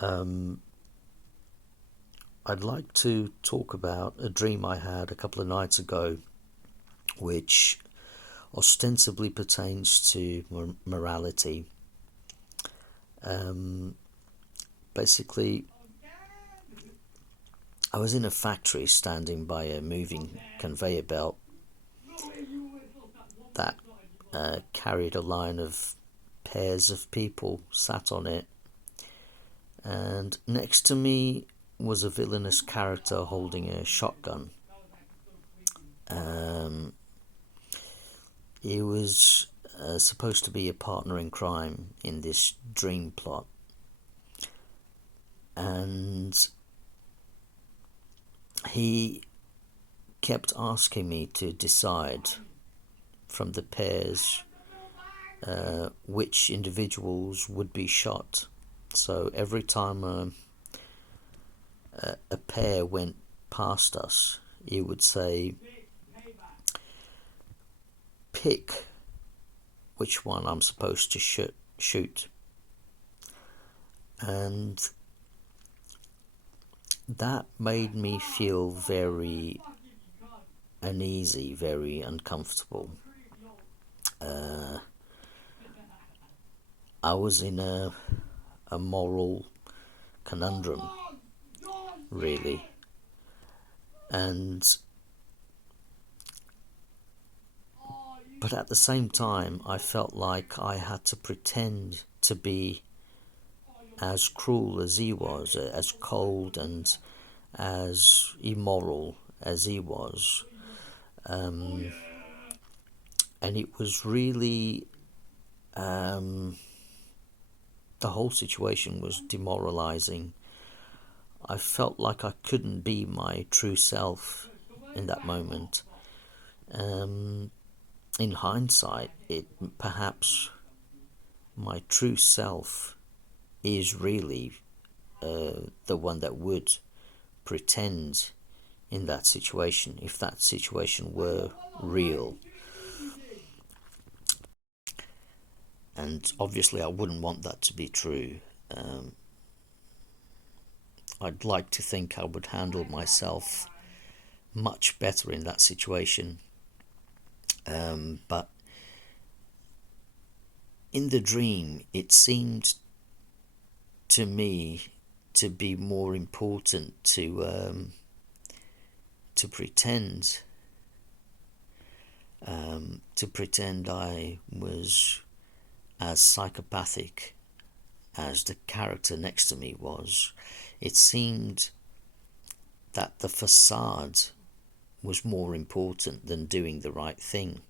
Um, I'd like to talk about a dream I had a couple of nights ago, which ostensibly pertains to morality. Um, Basically, I was in a factory standing by a moving conveyor belt that carried a line of pairs of people sat on it, and next to me was a villainous character holding a shotgun. Um, he was supposed to be a partner in crime in this dream plot, and he kept asking me to decide from the pairs which individuals would be shot. So every time a pair went past us, he would say, pick which one I'm supposed to shoot. And that made me feel very uneasy, very uncomfortable. I was in a moral conundrum, really. And but at the same time, I felt like I had to pretend to be as cruel as he was, as cold and as immoral as he was. Um, and it was really, the whole situation was demoralizing. I felt like I couldn't be my true self in that moment. In hindsight, it perhaps my true self is really the one that would pretend in that situation, if that situation were real. And obviously, I wouldn't want that to be true. I'd like to think I would handle myself much better in that situation. But in the dream, it seemed to me to be more important to pretend I was as psychopathic as the character next to me was. It seemed that the facade was more important than doing the right thing,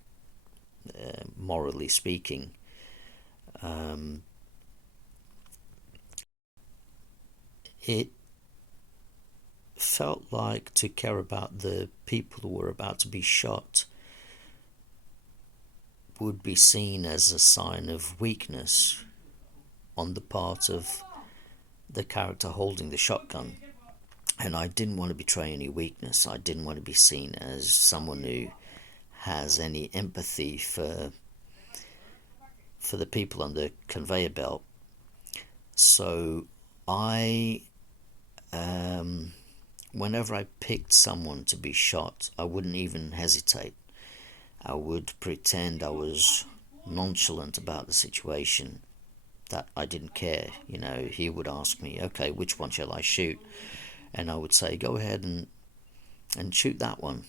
morally speaking. It felt like to care about the people who were about to be shot would be seen as a sign of weakness on the part of the character holding the shotgun. And I didn't want to betray any weakness. I didn't want to be seen as someone who has any empathy for the people on the conveyor belt. So I, whenever I picked someone to be shot, I wouldn't even hesitate. I would pretend I was nonchalant about the situation, that I didn't care. He would ask me, okay, which one shall I shoot? And I would say, go ahead and shoot that one.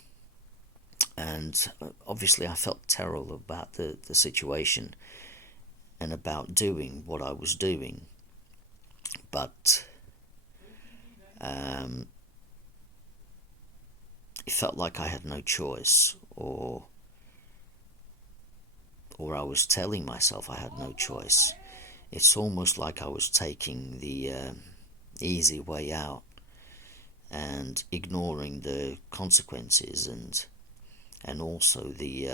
And obviously I felt terrible about the situation and about doing what I was doing. But it felt like I had no choice, or I was telling myself I had no choice. It's almost like I was taking the easy way out and ignoring the consequences, and also the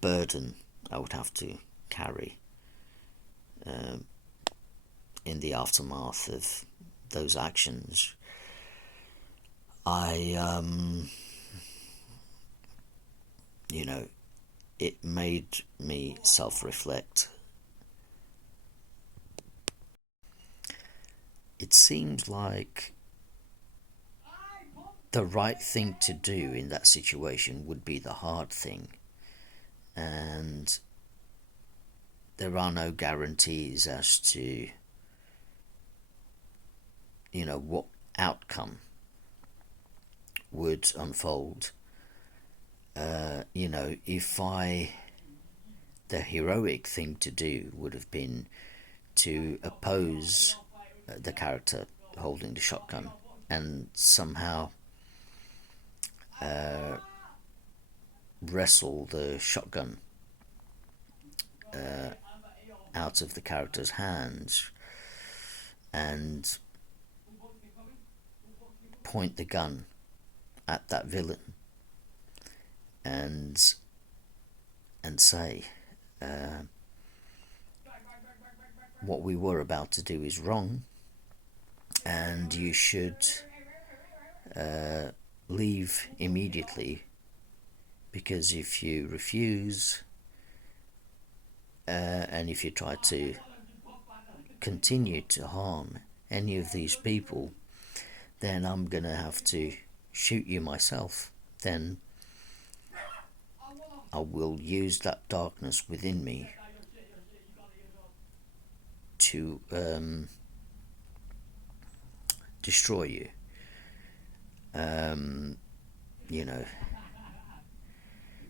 burden I would have to carry in the aftermath of those actions. It made me self-reflect it seems like the right thing to do in that situation would be the hard thing, and there are no guarantees as to, what outcome would unfold. If the heroic thing to do would have been to oppose the character holding the shotgun and somehow wrestle the shotgun out of the character's hands and point the gun at that villain and say, what we were about to do is wrong, and you should leave immediately, because if you refuse and if you try to continue to harm any of these people, then I'm gonna have to shoot you myself. Then I will use that darkness within me to destroy you.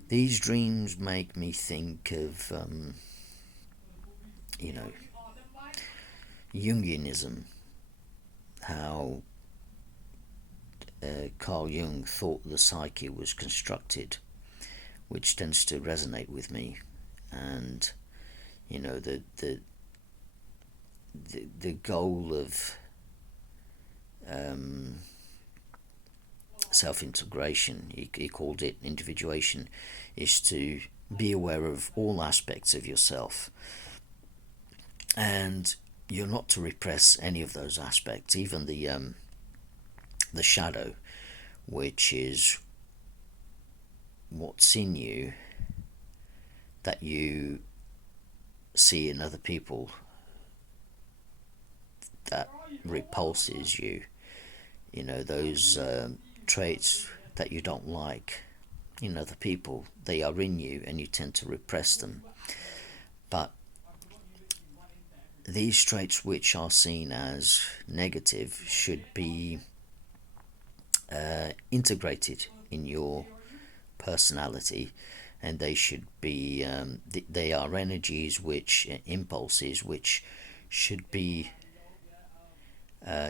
These dreams make me think of, Jungianism, how Carl Jung thought the psyche was constructed, which tends to resonate with me, and the goal of self-integration, he called it individuation, is to be aware of all aspects of yourself, and you're not to repress any of those aspects, even the shadow, which is what's in you that you see in other people that repulses you, those traits that you don't like in other people. They are in you and you tend to repress them. But these traits which are seen as negative should be integrated in your personality, and they should be they are energies, which impulses which should be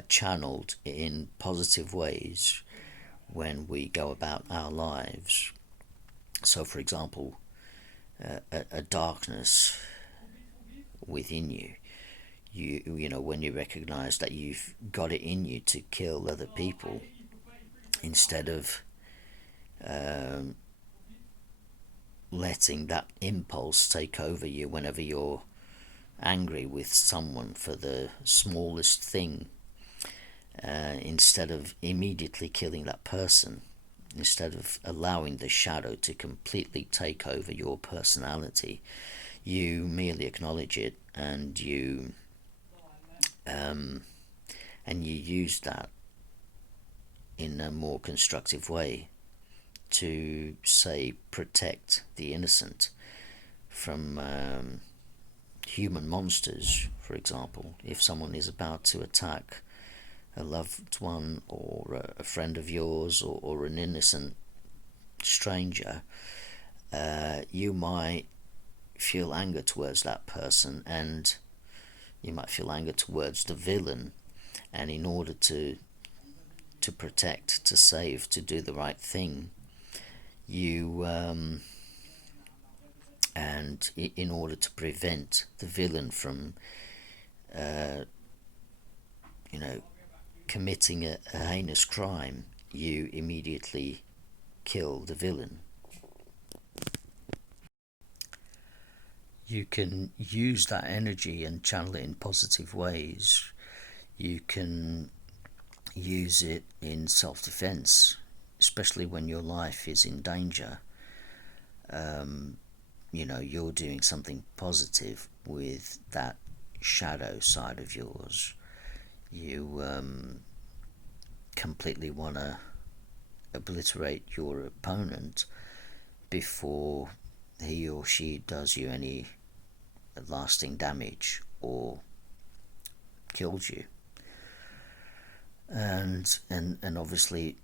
channeled in positive ways when we go about our lives. So, for example, a darkness within you, when you recognize that you've got it in you to kill other people, instead of letting that impulse take over you whenever you're angry with someone for the smallest thing, instead of immediately killing that person, instead of allowing the shadow to completely take over your personality, you merely acknowledge it, and you use that in a more constructive way to, say, protect the innocent from human monsters. For example, if someone is about to attack a loved one or a friend of yours, or an innocent stranger, you might feel anger towards that person, and you might feel anger towards the villain, and in order to protect, to save, to do the right thing, you and in order to prevent the villain from committing a heinous crime, you immediately kill the villain. You can use that energy and channel it in positive ways. You can use it in self-defense, especially when your life is in danger. You're doing something positive with that shadow side of yours. you completely want to obliterate your opponent before he or she does you any lasting damage or kills you. And obviously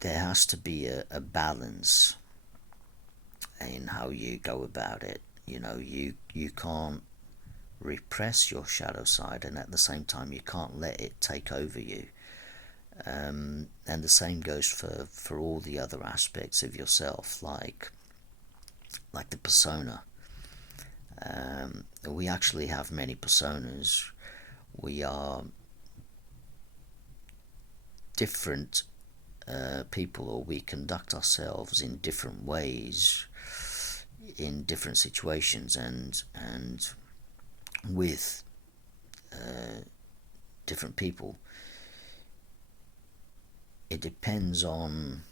there has to be a balance in how you go about it. You can't repress your shadow side, and at the same time you can't let it take over you. And the same goes for all the other aspects of yourself, like the persona. We actually have many personas. We are different people, or we conduct ourselves in different ways in different situations, and with different people. It depends on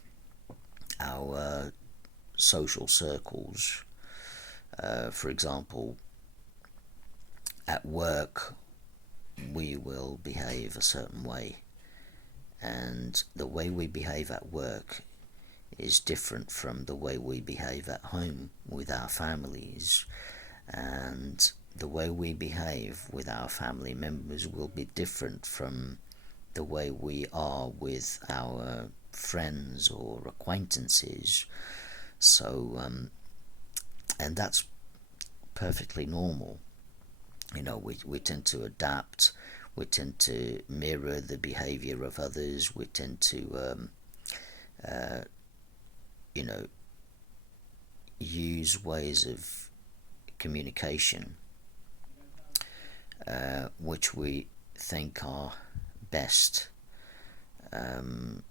our social circles. For example, at work we will behave a certain way, and the way we behave at work is different from the way we behave at home with our families, and the way we behave with our family members will be different from the way we are with our friends or acquaintances. So and that's perfectly normal. We tend to adapt, we tend to mirror the behavior of others, we tend to use ways of communication which we think are best, and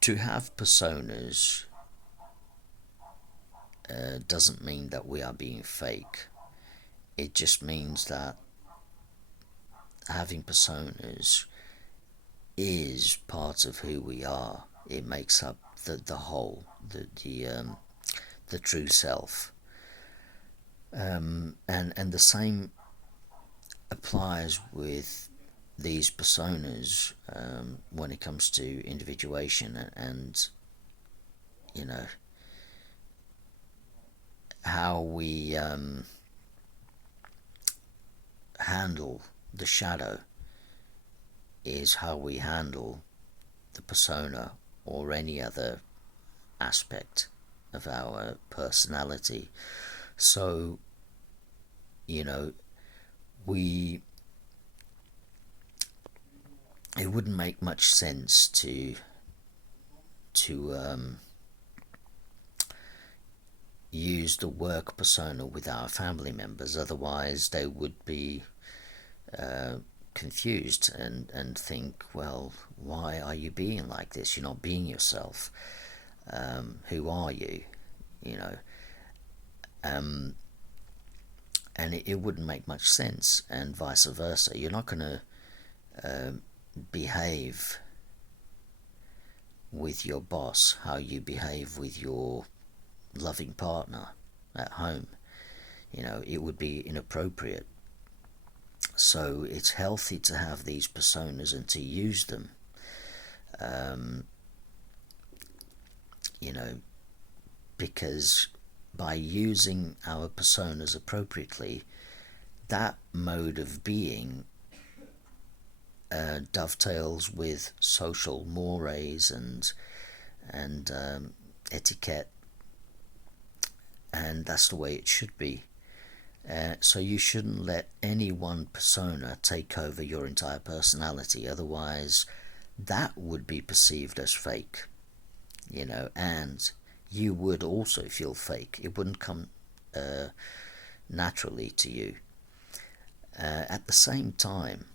to have personas doesn't mean that we are being fake. It just means that having personas is part of who we are. It makes up the whole, the true self. And the same applies with these personas when it comes to individuation, and how we handle the shadow is how we handle the persona or any other aspect of our personality. So we it wouldn't make much sense to use the work persona with our family members. Otherwise they would be confused and think, well, why are you being like this? You're not being yourself. Who are you? And it wouldn't make much sense, and vice versa. You're not going to behave with your boss how you behave with your loving partner at home. It would be inappropriate. So it's healthy to have these personas and to use them. Because by using our personas appropriately, that mode of being dovetails with social mores and etiquette, and that's the way it should be. So you shouldn't let any one persona take over your entire personality, otherwise that would be perceived as fake, and you would also feel fake. It wouldn't come naturally to you. At the same time,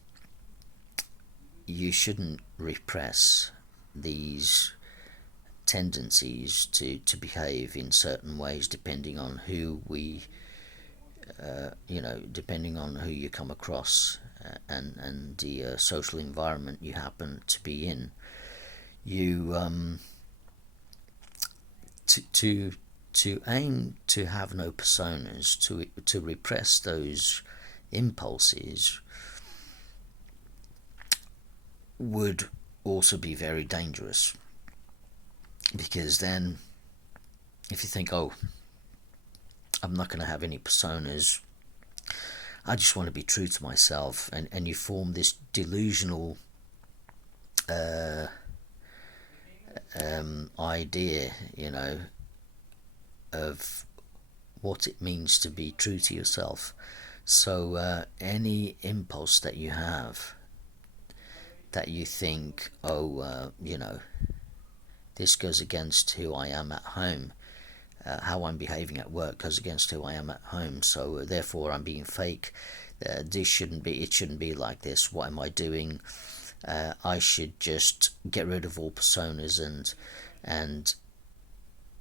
you shouldn't repress these tendencies to behave in certain ways depending on who depending on who you come across, and the social environment you happen to be in. You to to aim to have no personas, to repress those impulses, would also be very dangerous. Because then, if you think, oh, I'm not going to have any personas, I just want to be true to myself, and you form this delusional idea, of what it means to be true to yourself. So any impulse that you have, that you think, oh, this goes against who I am at home, how I'm behaving at work goes against who I am at home, so therefore I'm being fake. It shouldn't be like this. What am I doing? I should just get rid of all personas and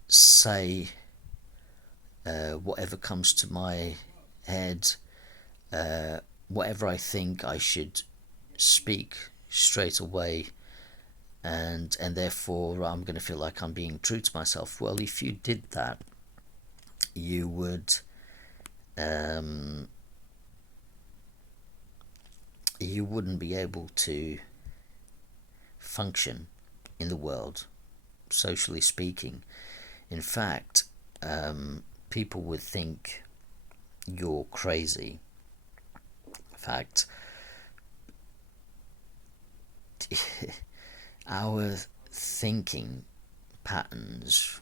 say whatever comes to my head, whatever I think, I should speak straight away, and therefore I'm going to feel like I'm being true to myself. Well, if you did that, you would you wouldn't be able to function in the world, socially speaking. In fact, people would think you're crazy. In fact, our thinking patterns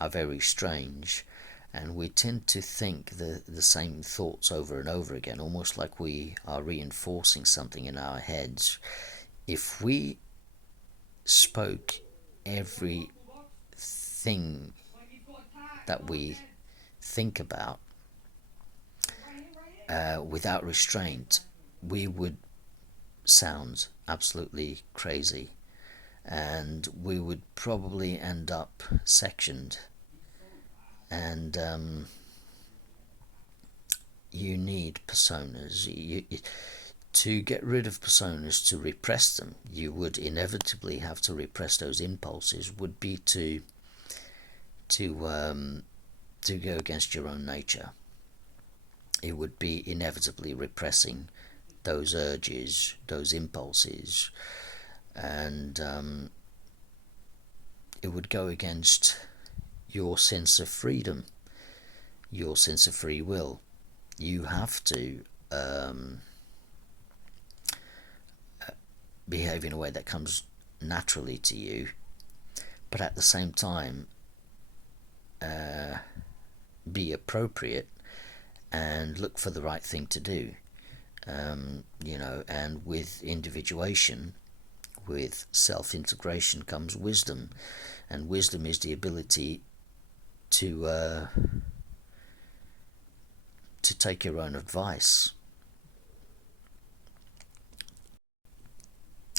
are very strange, and we tend to think the same thoughts over and over again, almost like we are reinforcing something in our heads. If we spoke everything that we think about without restraint, we would sound absolutely crazy, and we would probably end up sectioned. And you need personas. To get rid of personas, to repress them, you would inevitably have to repress those impulses, would be to go against your own nature. It would be inevitably repressing those urges, those impulses, and it would go against your sense of freedom, your sense of free will. You have to behave in a way that comes naturally to you, but at the same time be appropriate and look for the right thing to do. And with individuation, with self-integration, comes wisdom, and wisdom is the ability to take your own advice.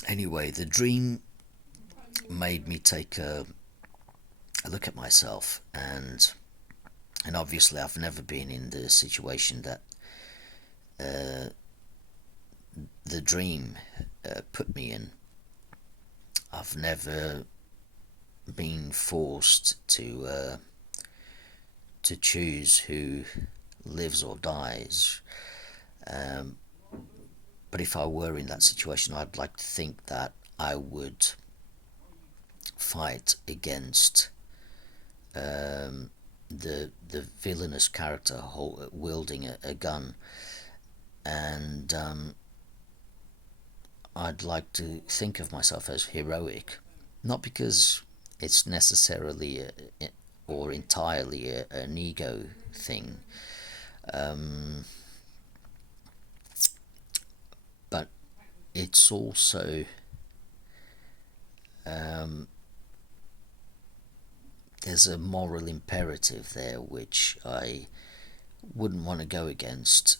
Anyway, the dream made me take a look at myself, and obviously I've never been in the situation that the dream put me in. I've never been forced to choose who lives or dies. But if I were in that situation, I'd like to think that I would fight against the villainous character wielding a gun, and I'd like to think of myself as heroic, not because it's necessarily or entirely an ego thing, but it's also there's a moral imperative there which I wouldn't want to go against.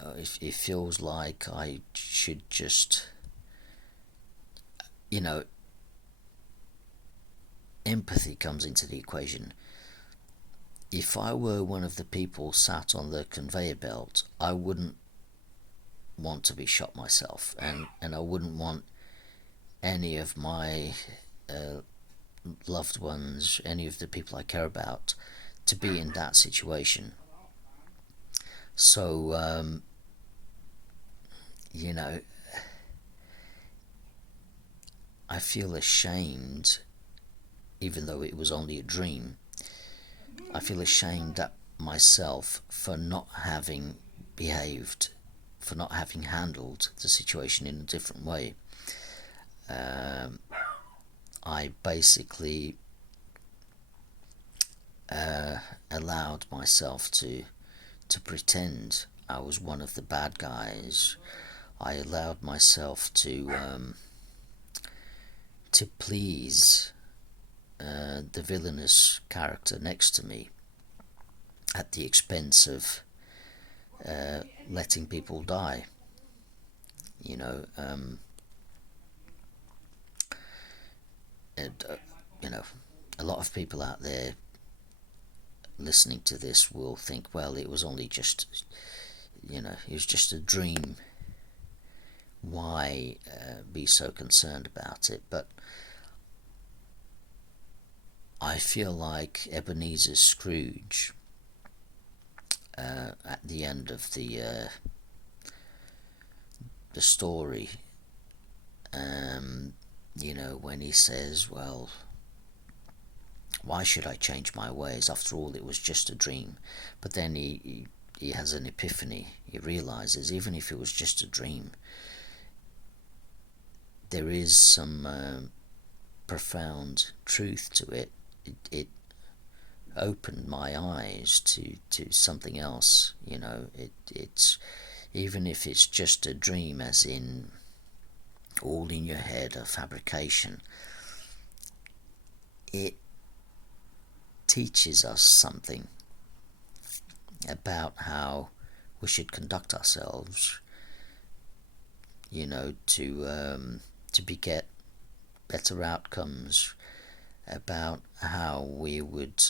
It feels like I should just, empathy comes into the equation. If I were one of the people sat on the conveyor belt, I wouldn't want to be shot myself, and I wouldn't want any of my loved ones, any of the people I care about, to be in that situation. So you know, I feel ashamed, even though it was only a dream. I feel ashamed at myself for not having behaved, for not having handled the situation in a different way. I basically allowed myself to pretend I was one of the bad guys. I allowed myself to please the villainous character next to me at the expense of letting people die. You know, and, you know, a lot of people out there listening to this will think, well, it was only just, it was just a dream. Why be so concerned about it? But I feel like Ebenezer Scrooge at the end of the story, when he says, well, why should I change my ways? After all, it was just a dream. But then he has an epiphany. He realizes, even if it was just a dream, there is some profound truth to it. It opened my eyes to something else. It's even if it's just a dream, as in all in your head, a fabrication, it teaches us something about how we should conduct ourselves, to beget better outcomes, about how we would,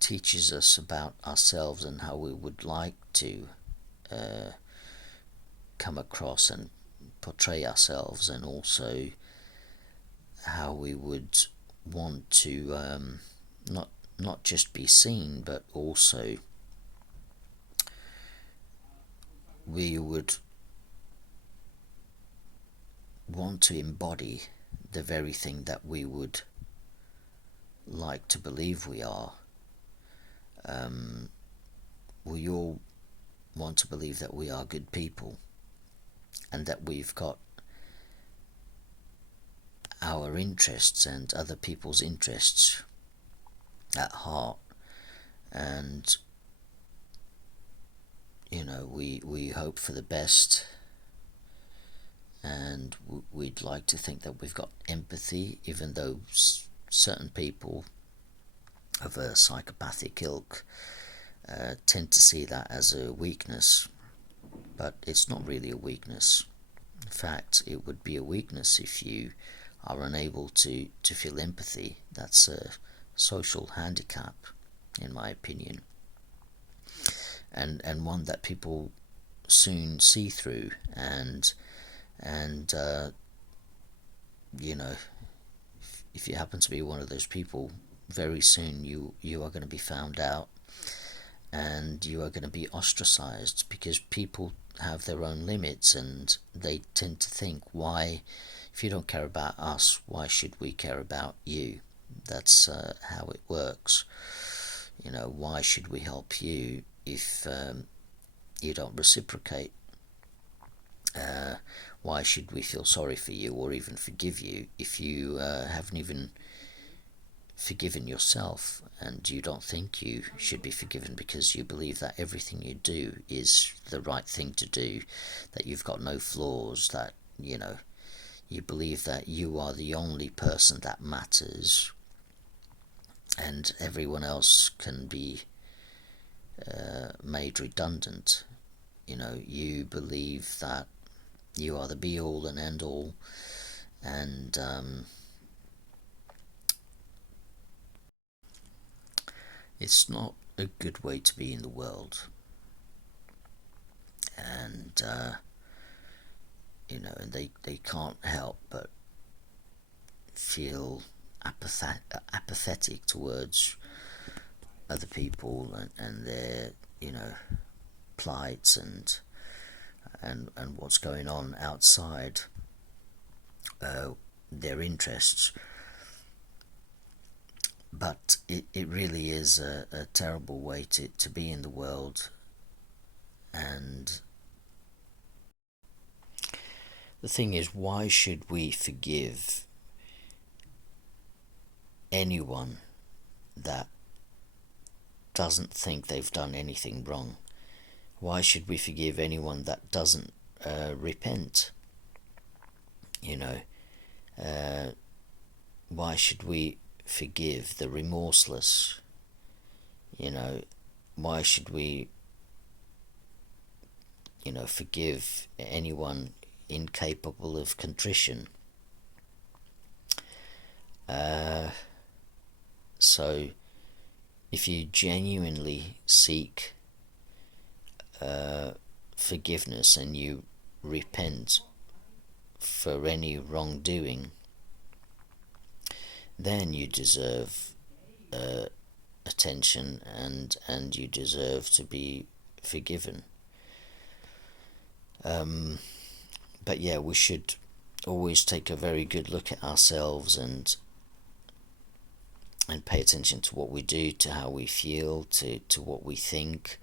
teaches us about ourselves and how we would like to come across and portray ourselves, and also how we would want to not just be seen, but also we would want to embody the very thing that we would like to believe we are. We all want to believe that we are good people, and that we've got our interests and other people's interests at heart. And we hope for the best, and we'd like to think that we've got empathy, even though certain people of a psychopathic ilk tend to see that as a weakness. But it's not really a weakness. In fact, it would be a weakness if you are unable to feel empathy. That's a social handicap, in my opinion, and one that people soon see through. And if you happen to be one of those people, very soon you are going to be found out, and you are going to be ostracized, because people have their own limits, and they tend to think, why, if you don't care about us, why should we care about you? That's how it works. Why should we help you if you don't reciprocate? Why should we feel sorry for you or even forgive you if you haven't even forgiven yourself, and you don't think you should be forgiven because you believe that everything you do is the right thing to do, that you've got no flaws, that you believe that you are the only person that matters, and everyone else can be made redundant. You believe that you are the be all and end all, and it's not a good way to be in the world. And and they can't help but feel apathetic towards other people and their, plights and what's going on outside their interests. But it really is a terrible way to be in the world. And the thing is, why should we forgive anyone that doesn't think they've done anything wrong? Why should we forgive anyone that doesn't repent? Why should we forgive the remorseless? Why should we, forgive anyone incapable of contrition? So if you genuinely seek forgiveness and you repent for any wrongdoing, then you deserve attention and you deserve to be forgiven. But yeah, we should always take a very good look at ourselves and pay attention to what we do, to how we feel, to what we think.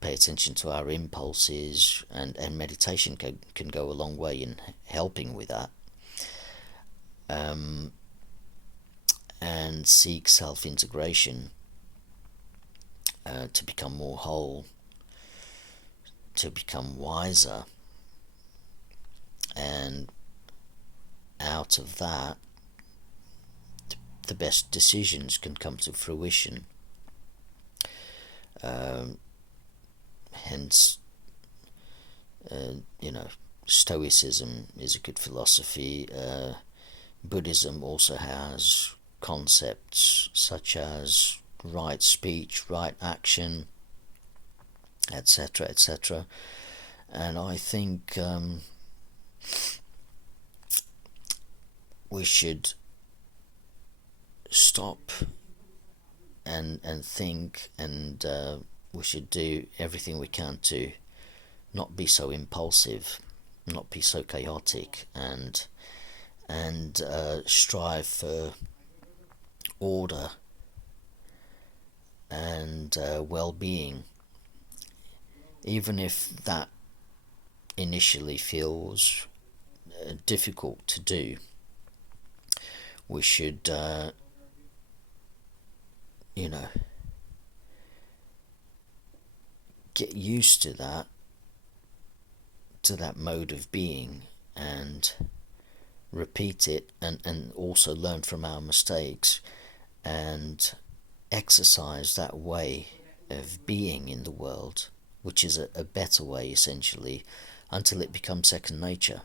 Pay attention to our impulses, and meditation can go a long way in helping with that. And seek self-integration to become more whole, to become wiser, and out of that the best decisions can come to fruition. Hence, Stoicism is a good philosophy. Buddhism also has concepts such as right speech, right action, etc., etc. And I think we should stop and think, and we should do everything we can to not be so impulsive, not be so chaotic, and strive for order and well-being, even if that initially feels difficult to do. We should get used to that mode of being, and repeat it, and also learn from our mistakes and exercise that way of being in the world, which is a better way, essentially, until it becomes second nature.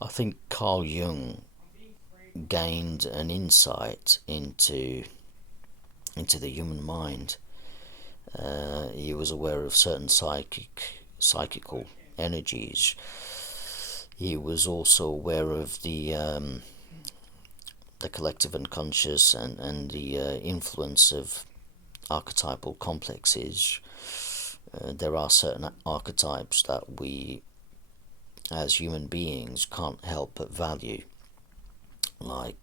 I think Carl Jung gained an insight into the human mind. He was aware of certain psychical energies. He was also aware of the collective unconscious and the influence of archetypal complexes. There are certain archetypes that we, as human beings, can't help but value. Like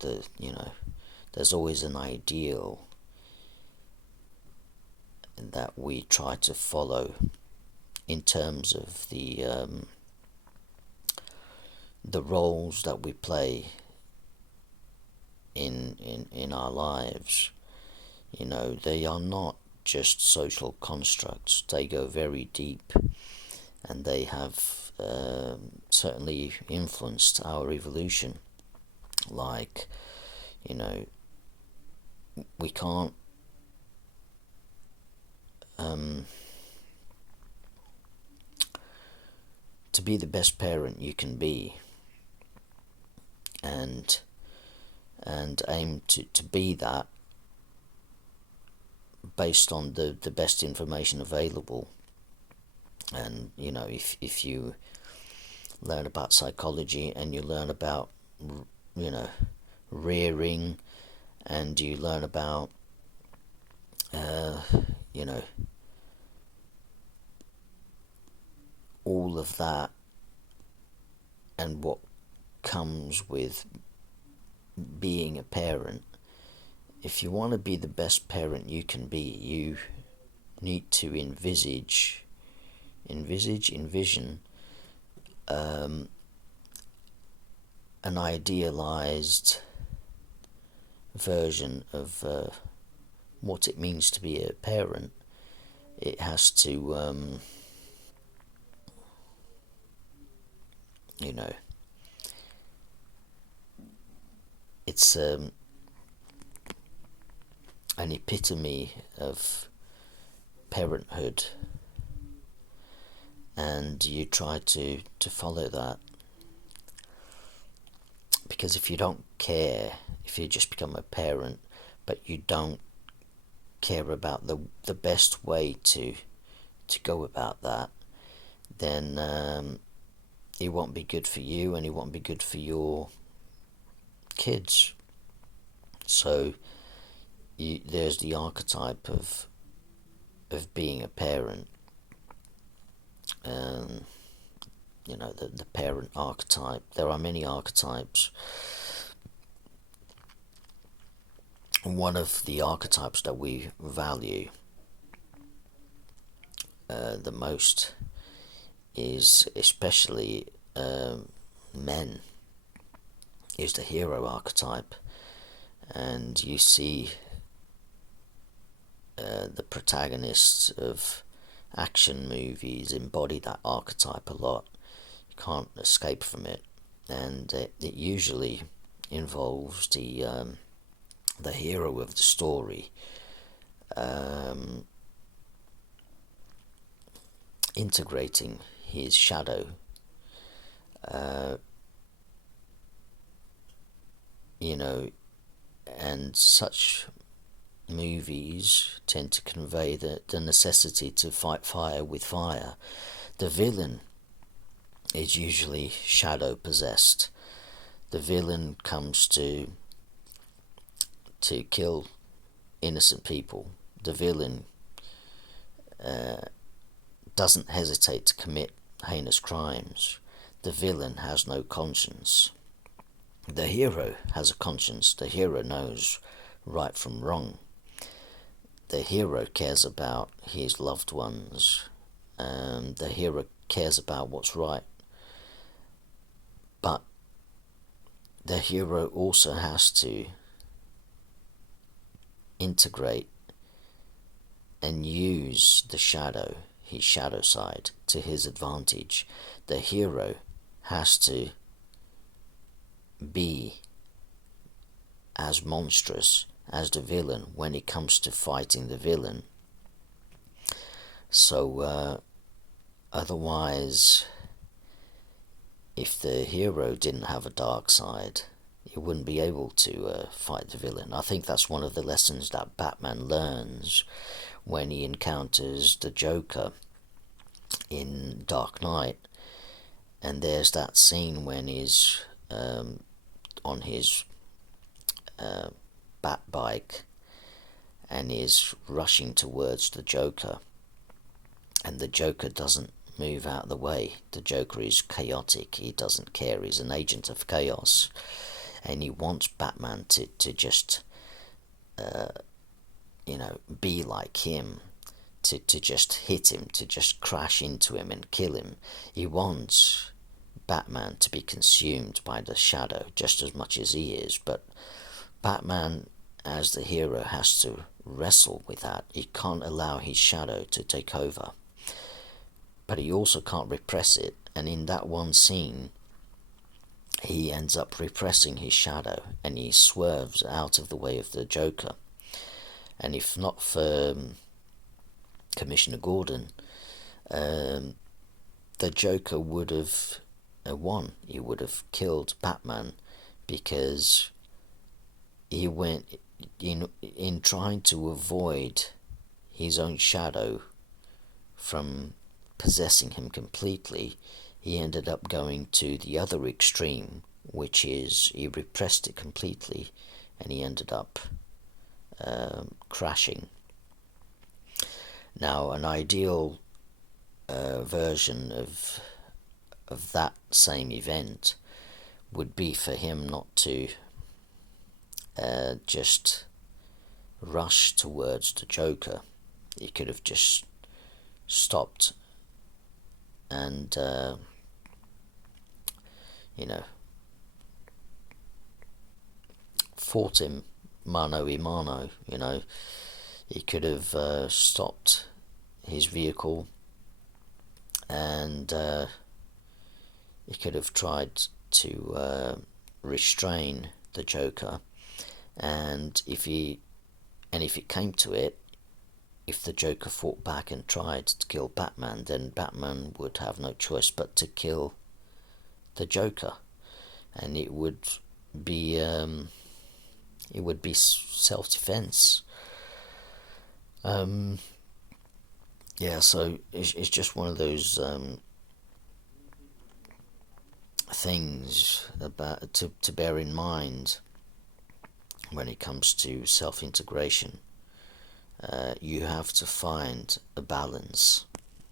there's always an ideal that we try to follow in terms of the roles that we play in our lives. They are not just social constructs. They go very deep, and they have certainly influenced our evolution. Like, we can't to be the best parent you can be, and aim to be that based on the best information available. And if you learn about psychology and you learn about rearing and you learn about, you know, all of that and what comes with being a parent. If you want to be the best parent you can be, you need to envision an idealized version of what it means to be a parent. It has to, you know, it's an epitome of parenthood, and you try to follow that. Because if you don't care, if you just become a parent, but you don't care about the best way to go about that, then it won't be good for you, and it won't be good for your kids. So there's the archetype of being a parent. You know, the parent archetype. There are many archetypes. One of the archetypes that we value the most is, especially men, is the hero archetype. And you see the protagonists of action movies embody that archetype a lot. You can't escape from it, and it usually involves the hero of the story integrating his shadow. You know, and such movies tend to convey the necessity to fight fire with fire. The villain is usually shadow possessed. The villain comes to kill innocent people. The villain doesn't hesitate to commit heinous crimes. The villain has no conscience. The hero has a conscience. The hero knows right from wrong. The hero cares about his loved ones. The hero cares about what's right. But the hero also has to integrate and use the shadow, his shadow side, to his advantage. The hero has to be as monstrous as the villain when it comes to fighting the villain. So otherwise, if the hero didn't have a dark side, he wouldn't be able to fight the villain. I think that's one of the lessons that Batman learns when he encounters the Joker in Dark Knight. And there's that scene when he's on his bat bike and is rushing towards the Joker, and the Joker doesn't move out of the way. The Joker is chaotic. He doesn't care. He's an agent of chaos, and he wants Batman to just be like him, to just hit him, to just crash into him and kill him. He wants Batman to be consumed by the shadow just as much as he is, but Batman, as the hero, has to wrestle with that. He can't allow his shadow to take over, but he also can't repress it. And in that one scene, he ends up repressing his shadow, and he swerves out of the way of the Joker. And if not for Commissioner Gordon, the Joker would have won. He would have killed Batman, because he went in trying to avoid his own shadow from possessing him completely. He ended up going to the other extreme, which is he repressed it completely, and he ended up crashing. Now, an ideal version of that same event would be for him not to just rush towards the Joker. He could have just stopped and fought him mano a mano. He could have stopped his vehicle, and he could have tried to restrain the Joker, and if it came to it, if the Joker fought back and tried to kill Batman, then Batman would have no choice but to kill the Joker, and it would be self-defense. So it's just one of those things about to bear in mind when it comes to self-integration. You have to find a balance